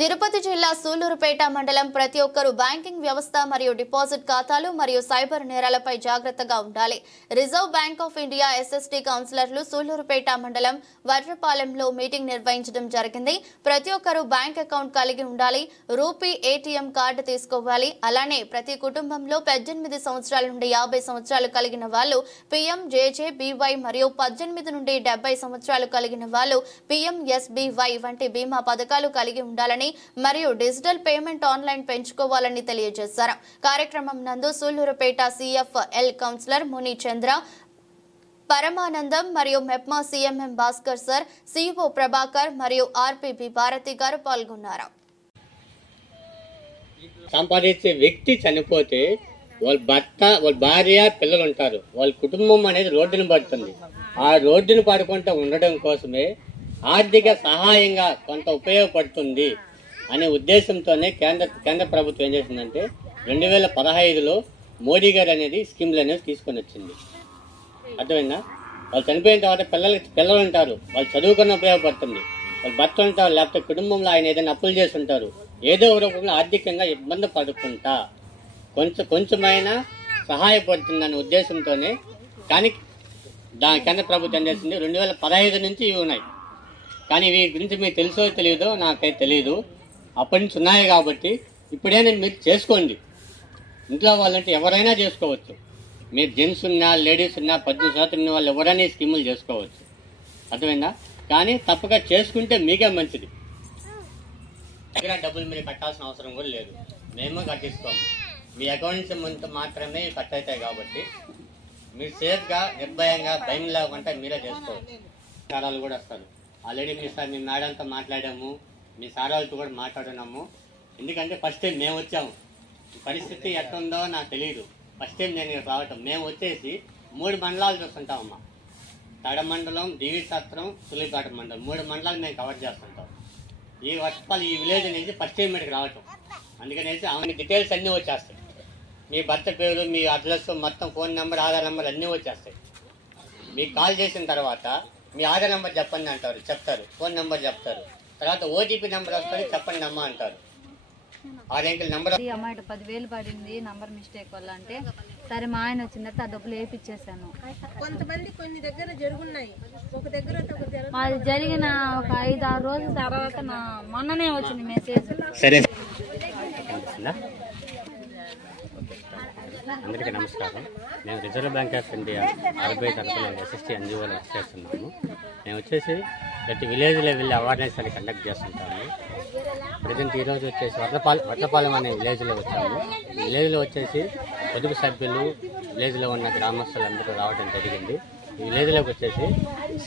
తిరుపతి జిల్లా సూళ్లూరుపేట మండలం ప్రతి ఒక్కరూ బ్యాంకింగ్ వ్యవస్థ మరియు డిపాజిట్ ఖాతాలు మరియు సైబర్ నేరాలపై జాగ్రత్తగా ఉండాలి. Reserve bank of India SST కౌన్సిలర్లు సూళ్లూరుపేట మండలం వడ్రపాలెంలో మీటింగ్ నిర్వహించడం జరిగింది. ప్రతి ఒక్కరూ బ్యాంక్ అకౌంట్ కలిగి ఉండాలి. రూపీ ఏటీఎం కార్డు తీసుకోవాలి. అలానే ప్రతి కుటుంబంలో 18 సంవత్సరాల నుండి 50 సంవత్సరాలు కలిగిన వాళ్ళు PMJJBY మరియు 18 నుండి 70 సంవత్సరాలు కలిగిన వాళ్ళు PMSBY వంటి బీమా పథకాలు కలిగి ఉండాలని మరియు డిజిటల్ పేమెంట్ ఆన్లైన్ పెంచుకోవాలని తెలియజేశారు. కార్యక్రమం నందు సూళ్లూరుపేట CFL కౌన్సిలర్ ముని చంద్ర, పరమానందం మరియు MEPMA CMM Bhaskar sir, CEO Prabhakar మరియు RPB భారతి గారు పాల్గొన్నారు. సంపాదించే వ్యక్తి చనిపోతే వాళ్ళ భర్త, వాళ్ళ భార్య, పిల్లలు ఉంటారు. వాళ్ళ కుటుంబం అనేది రోడ్డును పడుతుంది. ఆ రోడ్డును పడకుండా ఉండడం కోసమే ఆర్థిక సహాయంగా కొంత ఉపయోగపడుతుంది అనే ఉద్దేశంతోనే కేంద్ర ప్రభుత్వం ఏం చేసిందంటే 2015లో మోడీ గారు అనేది స్కీమ్లు అనేది తీసుకొని వచ్చింది. అర్థమైందా? వాళ్ళు చనిపోయిన తర్వాత పిల్లలు ఉంటారు, వాళ్ళు చదువుకున్న ఉపయోగపడుతుంది. వాళ్ళు భర్త ఉంటారు, లేకపోతే కుటుంబంలో ఆయన ఏదైనా అప్పులు చేసి ఉంటారు. ఏదో ఒక రూపంలో ఆర్థికంగా ఇబ్బంది పడుకుంటా కొంచెమైనా సహాయపడుతుందనే ఉద్దేశంతోనే. కానీ కేంద్ర ప్రభుత్వం ఏం చేసింది, 2015 నుంచి ఇవి ఉన్నాయి. కానీ వీటి గురించి మీకు తెలుసో తెలియదో నాకైతే తెలియదు. అప్పటి నుంచి ఉన్నాయి కాబట్టి ఇప్పుడైనా మీరు చేసుకోండి. ఇంట్లో వాళ్ళంటే ఎవరైనా చేసుకోవచ్చు. మీరు జెంట్స్ ఉన్నా, లేడీస్ ఉన్నా, 18 సంవత్సరాలు ఉన్న వాళ్ళు ఎవరైనా ఈ స్కీములు చేసుకోవచ్చు. అర్థమైందా? కానీ తప్పక చేసుకుంటే మీకే మంచిది. దగ్గర డబ్బులు మీరు కట్టాల్సిన అవసరం కూడా లేదు, మేము కట్టిస్తాము. మీ అకౌంట్ నుంచి మాత్రమే కట్ అవుతాయి కాబట్టి మీరు సేఫ్గా, నిర్భయంగా, భయం లేకుండా మీరే చేసుకోవచ్చు. సారాలు కూడా వస్తారు. ఆల్రెడీ మీ మేడంతో మాట్లాడాము, మీ సారాలతో కూడా మాట్లాడున్నాము. ఎందుకంటే ఫస్ట్ టైం మేము వచ్చాము. పరిస్థితి ఎట్లుందో నాకు తెలియదు. ఫస్ట్ టైం నేను రావటం. మేము వచ్చేసి 3 మండలాలు చూస్తుంటామమ్మా. తడ మండలం, డివి సత్రం, సులిపేట మండలం, 3 మండలాలు మేము కవర్ చేస్తుంటాం. ఈ వర్షపాలు ఈ విలేజ్ అనేది ఫస్ట్ టైం మీదకి రావటం. అందుకనేసి ఆమె డీటెయిల్స్ అన్నీ వచ్చేస్తాయి. మీ భర్త పేరు, మీ అడ్రస్, మొత్తం ఫోన్ నెంబర్, ఆధార్ నెంబర్ అన్నీ వచ్చేస్తాయి. మీకు కాల్ చేసిన తర్వాత మీ ఆధార్ నెంబర్ చెప్పండి అంటారు, చెప్తారు. ఫోన్ నెంబర్ చెప్తారు. తర్వాత OTP నెంబర్ వస్తుంది, చెప్పండి అమ్మా అంటారు. 6 అంకెల నెంబర్. అమ్మాయి 10,000 పడింది నంబర్ మిస్టేక్ వల్ల అంటే సరే మా ఆయన వచ్చిన తర్వాత ఆ డబ్బులు వేయించేసాను. కొంతమంది కొన్ని దగ్గర జరుగున్నాయి, ఒక దగ్గర మాది జరిగిన ఒక 5-6 రోజుల తర్వాత మొన్ననే వచ్చింది మెసేజ్. సరే, అందరికీ నమస్కారం. మేము reserve bank of India RBI తరఫున SST NGOలో వర్క్ చేస్తున్నాము. మేము వచ్చేసి ప్రతి విలేజ్లో వెళ్ళి అవేర్నెస్ అని కండక్ట్ చేస్తుంటాము. ప్రజెంట్ ఈరోజు వచ్చేసి వడ్రపాలెం అనే విలేజ్లో వచ్చాము. విలేజ్లో వచ్చేసి పొదుపు సభ్యులు, విలేజ్లో ఉన్న గ్రామస్తులందరూ రావడం జరిగింది. ఈ విలేజ్లోకి వచ్చేసి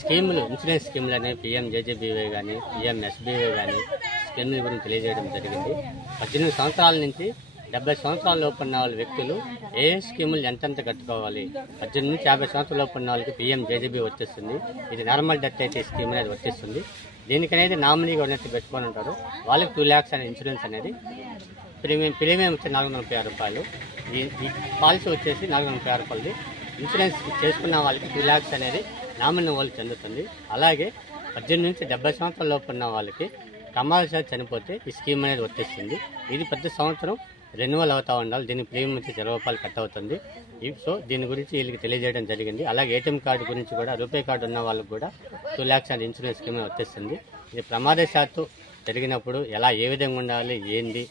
స్కీములు, ఇన్సూరెన్స్ స్కీములు అనేవి PMJJBY కానీ, PMSBY కానీ స్కీముల గురించి తెలియజేయడం జరిగింది. 18 సంవత్సరాల నుంచి 70 సంవత్సరాల లోపు ఉన్న వాళ్ళ వ్యక్తులు ఏ స్కీములు ఎంతెంత కట్టుకోవాలి. 18 నుంచి 50 సంవత్సరాల లోపు ఉన్న వాళ్ళకి PMJJBY వచ్చేస్తుంది. ఇది నార్మల్ డెత్ అయితే స్కీమ్ అనేది వచ్చేస్తుంది. దీనికనేది నామినీగా ఉన్నట్టు పెట్టుకొని ఉంటారు. వాళ్ళకి 2 lakhs అనే ఇన్సూరెన్స్ అనేది ప్రీమియం వచ్చి 436 రూపాయలు. ఈ పాలసీ వచ్చేసి 436 రూపాయలది. ఇన్సూరెన్స్ చేసుకున్న వాళ్ళకి 2 lakhs అనేది నామినీ వాళ్ళకి చెందుతుంది. అలాగే 18 నుంచి 70 సంవత్సరాల లోపు ఉన్న వాళ్ళకి ప్రమాదశాత్తు చనిపోతే ఈ స్కీమ్ అనేది వచ్చేస్తుంది. ఇది ప్రతి సంవత్సరం రెన్యువల్ అవుతూ ఉండాలి. దీని ప్రీమియం వచ్చి 20 రూపాయలు కట్ అవుతుంది. సో దీని గురించి వీళ్ళకి తెలియజేయడం జరిగింది. అలాగే ATM కార్డు గురించి కూడా, రూపే కార్డు ఉన్న వాళ్ళకి కూడా 2 lakhs అని ఇన్సూరెన్స్ స్కీమ్ వచ్చేస్తుంది. ఇది ప్రమాదశాత్తు జరిగినప్పుడు ఏ విధంగా ఉండాలి, ఏంది,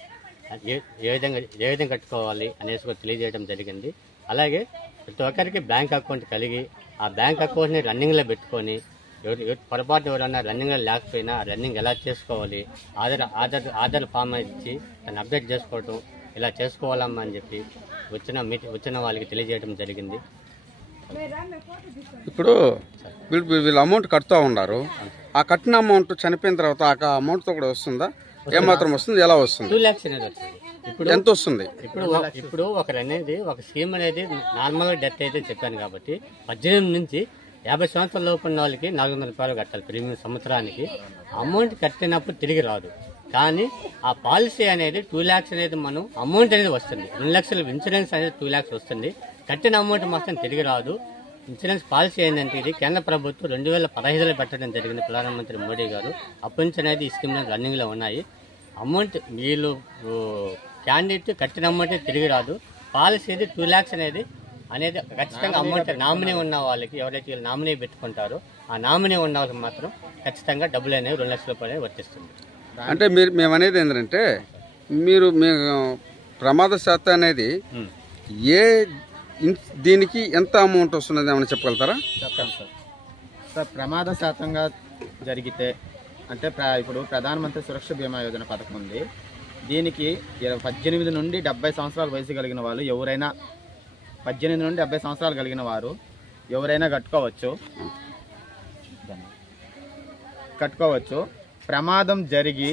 ఏ విధంగా కట్టుకోవాలి అనేసి కూడా తెలియజేయడం జరిగింది. అలాగే ప్రతి ఒక్కరికి బ్యాంక్ అకౌంట్ కలిగి ఆ బ్యాంక్ అకౌంట్ని రన్నింగ్లో పెట్టుకొని పొరపాటు ఎవరన్నా రన్నింగ్లో లేకపోయినా రన్నింగ్ ఎలా చేసుకోవాలి, ఆధార్ ఫామ్ ఇచ్చి దాన్ని అప్డేట్ చేసుకోవటం, ఇలా చేసుకోవాలమ్మా అని చెప్పి వచ్చిన వాళ్ళకి తెలియజేయడం జరిగింది. ఇప్పుడు వీళ్ళు అమౌంట్ కడుతూ ఉన్నారు. ఆ కట్టిన అమౌంట్ చనిపోయిన తర్వాత ఆ అమౌంట్తో కూడా వస్తుందా? ఏమాత్రం వస్తుంది? ఎలా వస్తుంది? 2 lakhs అనేది వస్తుంది. ఇప్పుడు ఎంత వస్తుంది? ఇప్పుడు ఒక స్కీమ్ అనేది నార్మల్గా డెత్ అయితే చెప్పాను కాబట్టి 18 నుంచి 50 సంవత్సరాల లోపు ఉన్న వాళ్ళకి 400 రూపాయలు కట్టాలి ప్రీమియం సంవత్సరానికి. అమౌంట్ కట్టినప్పుడు తిరిగి రాదు. కానీ ఆ పాలసీ అనేది 2 lakhs అనేది మనం అమౌంట్ అనేది వస్తుంది. 2 లక్షల ఇన్సూరెన్స్ అనేది 2 lakhs వస్తుంది. కట్టిన అమౌంట్ మొత్తం తిరిగి రాదు. ఇన్సూరెన్స్ పాలసీ ఏంటంటే ఇది కేంద్ర ప్రభుత్వం 2015లో పెట్టడం జరిగింది ప్రధానమంత్రి మోడీ గారు. అప్పటి నుంచి అనేది ఈ స్కీమ్ రన్నింగ్లో ఉన్నాయి. అమౌంట్ వీళ్ళు క్యాండిడేట్ కట్టిన అమౌంట్ తిరిగి రాదు. పాలసీ అనేది 2 lakhs అనేది ఖచ్చితంగా అమౌంట్ నామినీ ఉన్న వాళ్ళకి ఎవరైతే వీళ్ళు నామినీ పెట్టుకుంటారో ఆ నామినీ ఉన్న వాళ్ళకి మాత్రం ఖచ్చితంగా డబ్బులు అనేవి 2 లక్షల రూపాయలు వర్తిస్తుంది. అంటే మేము అనేది ఏంటంటే మీ ప్రమాద శాతం అనేది దీనికి ఎంత అమౌంట్ వస్తున్నది ఏమైనా చెప్పగలుగుతారా? చెప్తాను సార్. ప్రమాద శాతంగా జరిగితే అంటే ఇప్పుడు ప్రధానమంత్రి సురక్ష బీమా యోజన పథకం ఉంది. దీనికి 18 నుండి 70 సంవత్సరాల వయసు కలిగిన వాళ్ళు ఎవరైనా 18 నుండి 70 సంవత్సరాలు కలిగిన వారు ఎవరైనా కట్టుకోవచ్చు. ప్రమాదం జరిగి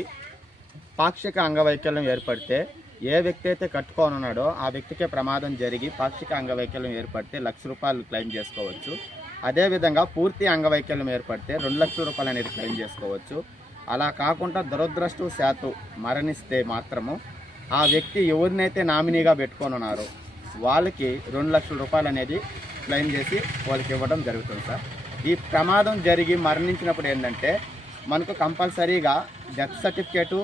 పాక్షిక అంగవైకల్యం ఏర్పడితే ఏ వ్యక్తి అయితే కట్టుకోనున్నాడో ఆ వ్యక్తికే ప్రమాదం జరిగి పాక్షిక అంగవైకల్యం ఏర్పడితే 1 లక్ష రూపాయలు క్లెయిమ్ చేసుకోవచ్చు. అదేవిధంగా పూర్తి అంగవైకల్యం ఏర్పడితే 2 లక్షల రూపాయలు అనేది క్లెయిమ్ చేసుకోవచ్చు. అలా కాకుండా దురదృష్టవశాత్తు మరణిస్తే మాత్రము ఆ వ్యక్తి ఎవరినైతే నామినీగా పెట్టుకోనున్నారో వాళ్ళకి 2 లక్షల రూపాయలు అనేది క్లెయిమ్ చేసి వాళ్ళకి ఇవ్వడం జరుగుతుంది సార్. ఈ ప్రమాదం జరిగి మరణించినప్పుడు ఏంటంటే మనకు కంపల్సరీగా డెత్ సర్టిఫికేటు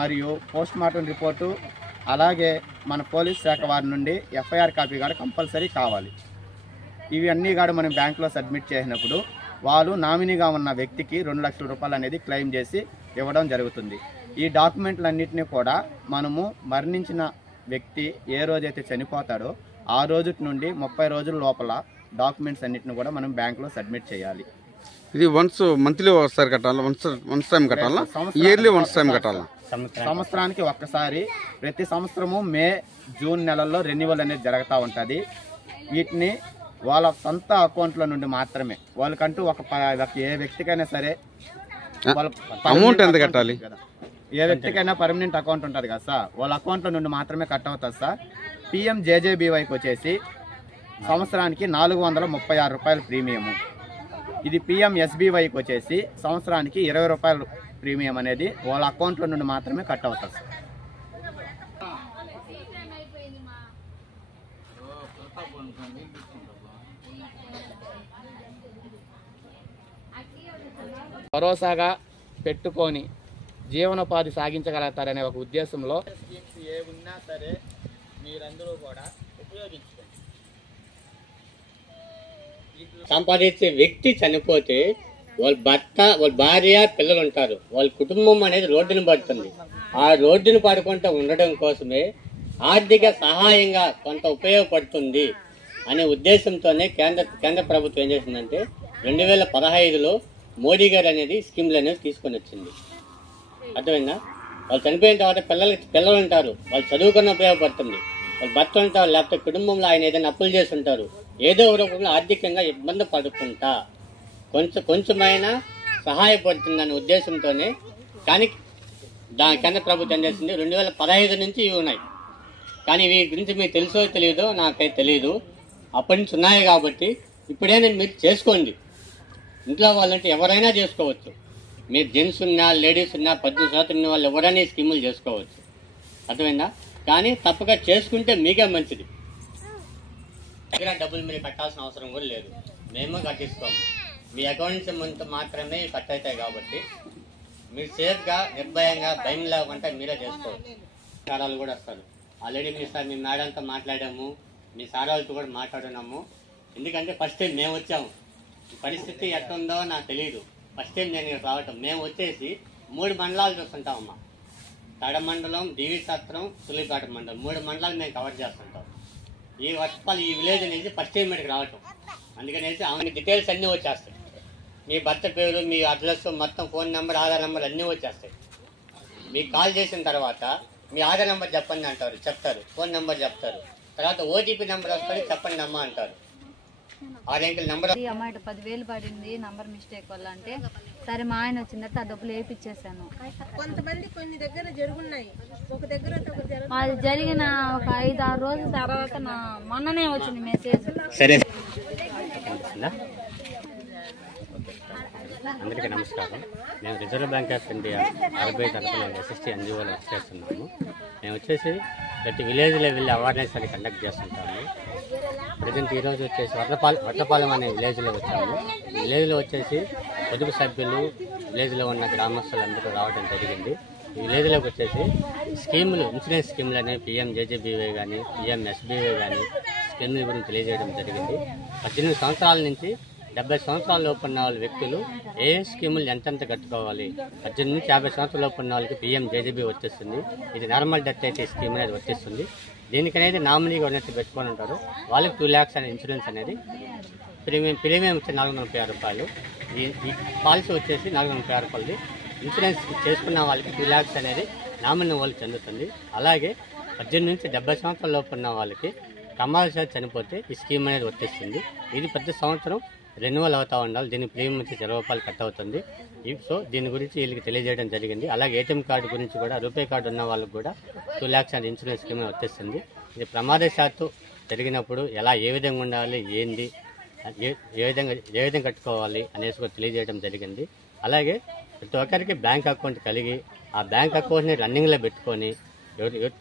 మరియు పోస్ట్ మార్టం రిపోర్టు అలాగే మన పోలీస్ శాఖ వారి నుండి FIR కాపీ కూడా కంపల్సరీ కావాలి. ఇవి అన్నీ కూడా మనం బ్యాంకులో సబ్మిట్ చేసినప్పుడు వాళ్ళు నామినీగా ఉన్న వ్యక్తికి 2 లక్షల రూపాయలు అనేది క్లెయిమ్ చేసి ఇవ్వడం జరుగుతుంది. ఈ డాక్యుమెంట్లన్నింటినీ కూడా మనము మరణించిన వ్యక్తి ఏ రోజైతే చనిపోతాడో ఆ రోజు నుండి 30 రోజుల లోపల డాక్యుమెంట్స్ అన్నింటిని కూడా మనం బ్యాంకులో సబ్మిట్ చేయాలి. ఇది మంత్లీ ఒకసారి కట్టాలా? వన్స్ టైం కట్టాలా? ఇయర్లీ వన్స్ టైం కట్టాలా? సంవత్సరానికి ఒక్కసారి. ప్రతి సంవత్సరము మే జూన్ నెలల్లో రెన్యువల్ అనేది జరుగుతూ ఉంటుంది. వీటిని వాళ్ళ సొంత అకౌంట్ల నుండి మాత్రమే వాళ్ళకంటూ ఏ వ్యక్తికైనా సరే అమౌంట్ ఎంత కట్టాలి? ఏ వ్యక్తికైనా పర్మనెంట్ అకౌంట్ ఉంటుంది కదా సార్, వాళ్ళ అకౌంట్ల నుండి మాత్రమే కట్ అవుతుంది సార్. PMJJBYకి వచ్చేసి సంవత్సరానికి 436 రూపాయలు ప్రీమియము. ఇది PMSBYకి వచ్చేసి సంవత్సరానికి 20 రూపాయలు ప్రీమియం అనేది వాళ్ళ అకౌంట్ల నుండి మాత్రమే కట్ అవుతుంది సార్. భరోసాగా పెట్టుకొని జీవనోపాధి సాగించగలుగుతారనే ఒక ఉద్దేశంలో ఏ ఉన్నా సరే మీరందరూ కూడా ఉపయోగించుకోండి. సంపాదించే వ్యక్తి చనిపోతే వాళ్ళ భర్త, వాళ్ళ భార్య, పిల్లలు ఉంటారు. వాళ్ళ కుటుంబం అనేది రోడ్డును పడుతుంది. ఆ రోడ్డును పడకుండా ఉండడం కోసమే ఆర్థిక సహాయంగా కొంత ఉపయోగపడుతుంది అనే ఉద్దేశంతోనే కేంద్ర ప్రభుత్వం ఏం చేసిందంటే 2015లో మోడీ గారు అనేది స్కీమ్లు అనేది తీసుకొని వచ్చింది. అర్థమైందా? వాళ్ళు చనిపోయిన తర్వాత పిల్లలు ఉంటారు, వాళ్ళు చదువుకున్న ఉపయోగపడుతుంది. వాళ్ళు భర్త ఉంటారు, లేకపోతే కుటుంబంలో ఆయన ఏదైనా అప్పులు చేసి ఉంటారు. ఏదో ఒక రూపంలో ఆర్థికంగా ఇబ్బంది పడుకుంటా కొంచెమైనా సహాయపడుతుందనే ఉద్దేశంతోనే. కానీ కేంద్ర ప్రభుత్వం ఏం చేసింది 2015 నుంచి ఇవి ఉన్నాయి. కానీ వీటి గురించి మీకు తెలుసో తెలియదో నాకైతే తెలియదు. అప్పటి నుంచి ఉన్నాయి కాబట్టి ఇప్పుడైనా మీరు చేసుకోండి. ఇంట్లో వాళ్ళంటే ఎవరైనా చేసుకోవచ్చు. మీరు జెంట్స్ ఉన్నా, లేడీస్ ఉన్నా, 18 సంవత్సరాలు ఉన్న వాళ్ళు ఎవరైనా ఈ స్కీములు చేసుకోవచ్చు. అర్థమైందా? కానీ తప్పగా చేసుకుంటే మీకే మంచిది. దగ్గర డబ్బులు మీరు కట్టాల్సిన అవసరం కూడా లేదు, మేము కట్టిస్తాము. మీ అకౌంట్స్ మాత్రమే కట్ అవుతాయి కాబట్టి మీరు సేఫ్గా, నిర్భయంగా, భయం లేకుండా మీరే చేసుకోవచ్చు. సారాలు కూడా వస్తారు. ఆల్రెడీ మీ మేడంతో మాట్లాడాము, మీ సారాలతో కూడా మాట్లాడున్నాము. ఎందుకంటే ఫస్ట్ టైం మేము వచ్చాము. పరిస్థితి ఎట్లుందో నాకు తెలియదు. ఫస్ట్ టైం నేను రావటం. మేము వచ్చేసి 3 మండలాలు చూస్తుంటామమ్మా. తడ మండలం, డివి సత్రం, సులిపేట మండలం, 3 మండలాలు మేము కవర్ చేస్తుంటాం. ఈ వర్షపాలు ఈ విలేజ్ అనేది ఫస్ట్ టైం మీదకి రావటం. అందుకనేసి ఆమె డీటెయిల్స్ అన్నీ వచ్చేస్తాయి. మీ భర్త పేరు, మీ అడ్రస్, మొత్తం ఫోన్ నెంబర్, ఆధార్ నెంబర్ అన్నీ వచ్చేస్తాయి. మీకు కాల్ చేసిన తర్వాత మీ ఆధార్ నెంబర్ చెప్పండి అంటారు, చెప్తారు. ఫోన్ నెంబర్ చెప్తారు. తర్వాత OTP నెంబర్ వస్తుంది, చెప్పండి అమ్మా అంటారు. 6 అంకెల నెంబర్. అమౌంట్ 10,000 పడింది నంబర్ మిస్టేక్ వల్ల అంటే సరే మా ఆయన వచ్చిన తర్వాత ఆ డబ్బులు వేయించేసాను. కొంతమంది కొన్ని దగ్గర జరుగున్నాయి, ఒక దగ్గర మాది జరిగిన ఒక 5-6 రోజుల తర్వాత మొన్ననే వచ్చింది మెసేజ్. సరే, అందరికీ నమస్కారం. మేము reserve bank of India RBI తరఫున SST NGOలు వర్క్ చేస్తున్నాము. మేము వచ్చేసి ప్రతి విలేజ్లో వెళ్ళి అవేర్నెస్ అని కండక్ట్ చేస్తుంటాము. ప్రజెంట్ ఈరోజు వచ్చేసి వడ్లపాలెం అనే విలేజ్లో వచ్చాము. విలేజ్లో వచ్చేసి పొదుపు సభ్యులు, విలేజ్లో ఉన్న గ్రామస్తులందరూ రావడం జరిగింది. విలేజ్లోకి వచ్చేసి స్కీములు, ఇన్సూరెన్స్ స్కీములు అనేవి PMJJBY కానీ PMSBY కానీ స్కీముల గురించి తెలియజేయడం జరిగింది. 18 సంవత్సరాల నుంచి 70 సంవత్సరాల లోపు ఉన్న వాళ్ళ వ్యక్తులు ఏ స్కీములు ఎంతెంత కట్టుకోవాలి. 18 నుంచి 50 సంవత్సరాల లోపు ఉన్న వాళ్ళకి PMJJBY వచ్చేస్తుంది. ఇది నార్మల్ డెత్ అయితే స్కీమ్ అనేది వచ్చేస్తుంది. దీనికనేది నామినీగా ఉన్నట్టు పెట్టుకొని ఉంటారు. వాళ్ళకి 2 lakhs అనే ఇన్సూరెన్స్ అనేది ప్రీమియం వచ్చి 436 రూపాయలు. ఈ పాలసీ వచ్చేసి 436 రూపాయలది. ఇన్సూరెన్స్ చేసుకున్న వాళ్ళకి 2 lakhs అనేది నామినీ వాళ్ళకి చెందుతుంది. అలాగే 18 నుంచి 70 సంవత్సరాల లోపు ఉన్న వాళ్ళకి ప్రమాదశాత్తు చనిపోతే ఈ స్కీమ్ అనేది వచ్చేస్తుంది. ఇది ప్రతి సంవత్సరం రెన్యువల్ అవుతూ ఉండాలి. దీని ప్రీమియం వచ్చి 20 రూపాయలు కట్ అవుతుంది. సో దీని గురించి వీళ్ళకి తెలియజేయడం జరిగింది. అలాగే ATM కార్డు గురించి కూడా, రూపే కార్డు ఉన్న వాళ్ళకి కూడా 2 lakhs అనే ఇన్సూరెన్స్ స్కీమ్ వచ్చేస్తుంది. ఇది ప్రమాదశాత్తు జరిగినప్పుడు ఏ విధంగా ఉండాలి, ఏంది, ఏ విధంగా కట్టుకోవాలి అనేసి కూడా తెలియజేయడం జరిగింది. అలాగే ప్రతి ఒక్కరికి బ్యాంక్ అకౌంట్ కలిగి ఆ బ్యాంక్ అకౌంట్ని రన్నింగ్లో పెట్టుకొని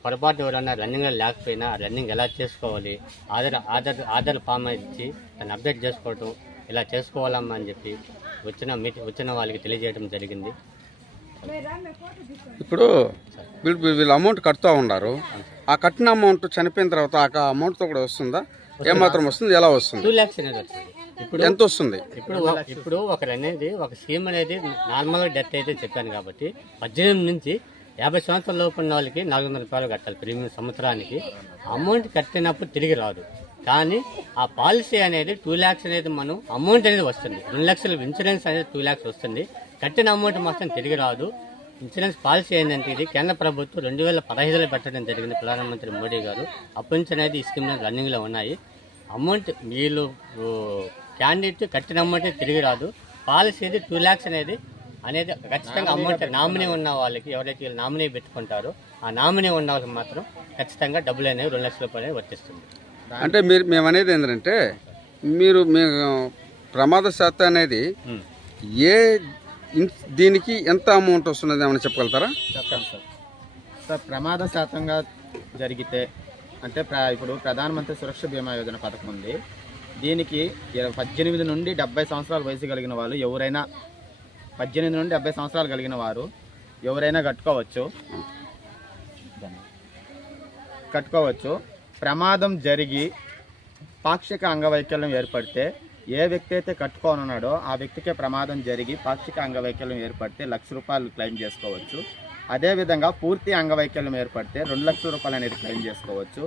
పొరపాటు ఎవరైనా రన్నింగ్లో లేకపోయినా రన్నింగ్ ఎలా చేసుకోవాలి, ఆధార్ ఫామ్ ఇచ్చి దాన్ని అప్డేట్ చేసుకోవటం ఇలా చేసుకోవాలమ్మా అని చెప్పి వచ్చిన వాళ్ళకి తెలియజేయడం జరిగింది. ఇప్పుడు వీళ్ళు అమౌంట్ కడుతూ ఉన్నారు. ఆ కట్టిన అమౌంట్ చనిపోయిన తర్వాత ఆ అమౌంట్తో కూడా వస్తుందా? ఏమాత్రం వస్తుంది? ఎలా వస్తుంది? 2 lakhs అనేది వస్తుంది. ఇప్పుడు ఎంత వస్తుంది? ఇప్పుడు ఒక స్కీమ్ అనేది నార్మల్గా డెత్ అయితే చెప్పాను కాబట్టి 18 నుంచి 50 సంవత్సరాల లోపు ఉన్న వాళ్ళకి 400 రూపాయలు కట్టాలి ప్రీమియం సంవత్సరానికి. అమౌంట్ కట్టినప్పుడు తిరిగి రాదు. కానీ ఆ పాలసీ అనేది 2 lakhs అనేది మనం అమౌంట్ అనేది వస్తుంది. 2 లక్షల ఇన్సూరెన్స్ అనేది 2 lakhs వస్తుంది. కట్టిన అమౌంట్ మాత్రం తిరిగి రాదు. ఇన్సూరెన్స్ పాలసీ ఏంటంటే ఇది కేంద్ర ప్రభుత్వం 2015లో పెట్టడం జరిగింది ప్రధానమంత్రి మోడీ గారు. అప్పటి నుంచి అనేది ఈ స్కీమ్ రన్నింగ్లో ఉన్నాయి. అమౌంట్ వీళ్ళు క్యాండిడేట్ కట్టిన అమౌంట్ తిరిగి రాదు. పాలసీ అనేది 2 lakhs అనేది ఖచ్చితంగా అమౌంట్ నామినీ ఉన్న వాళ్ళకి, ఎవరైతే నామినీ పెట్టుకుంటారో ఆ నామినీ ఉన్న వాళ్ళకి మాత్రం ఖచ్చితంగా డబ్బులు అనేవి 2 లక్షల రూపాయలు వర్తిస్తుంది. అంటే మేము అనేది ఏంటంటే మీ ప్రమాద శాతం అనేది దీనికి ఎంత అమౌంట్ వస్తున్నది ఏమైనా చెప్పగలుగుతారా? చెప్తాను సార్. ప్రమాద శాతంగా జరిగితే అంటే ఇప్పుడు ప్రధానమంత్రి సురక్ష బీమా యోజన పథకం ఉంది. దీనికి 18 నుండి 70 సంవత్సరాల వయసు కలిగిన వాళ్ళు ఎవరైనా 18 నుండి 70 సంవత్సరాలు కలిగిన వారు ఎవరైనా కట్టుకోవచ్చు. ప్రమాదం జరిగి పాక్షిక అంగవైకల్యం ఏర్పడితే ఏ వ్యక్తి అయితే కట్టుకోనున్నాడో ఆ వ్యక్తికే ప్రమాదం జరిగి పాక్షిక అంగవైకల్యం ఏర్పడితే 1 లక్ష రూపాయలు క్లెయిమ్ చేసుకోవచ్చు. అదేవిధంగా పూర్తి అంగవైకల్యం ఏర్పడితే 2 లక్షల రూపాయలు అనేది క్లెయిమ్ చేసుకోవచ్చు.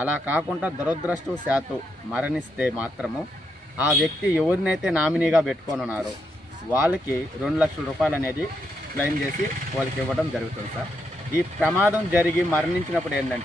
అలా కాకుండా దురదృష్టవశాత్తు మరణిస్తే మాత్రము ఆ వ్యక్తి ఎవరినైతే నామినీగా పెట్టుకోనున్నారో వాళ్ళకి 2 లక్షల రూపాయలు అనేది క్లెయిమ్ చేసి వాళ్ళకి ఇవ్వడం జరుగుతుంది సార్. ఈ ప్రమాదం జరిగి మరణించినప్పుడు ఏంటంటే